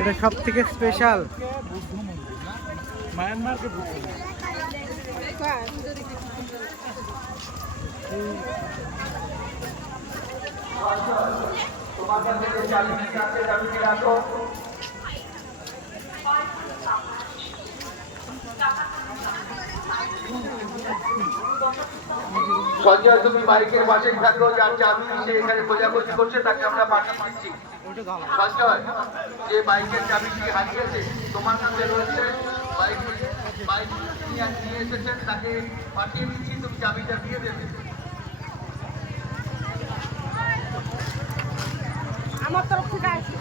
এটা সব থেকে স্পেশাল মায়ানমারকে সঞ্জয়, তুমি বাইকের পাশেই থাকো, যার চাবি সে এখানে খোঁজাখুঁজি করছে তাকে আমরা পাঠিয়ে দিচ্ছি। সঞ্জয়, যে বাইকের চাবিটি হারিয়েছে তোমার কাছে রয়েছে, বাইক নিয়ে এসেছেন, তাকে পাঠিয়ে দিচ্ছি, তুমি চাবিটা দিয়ে দেবে। আমার তরফ থেকে আছে।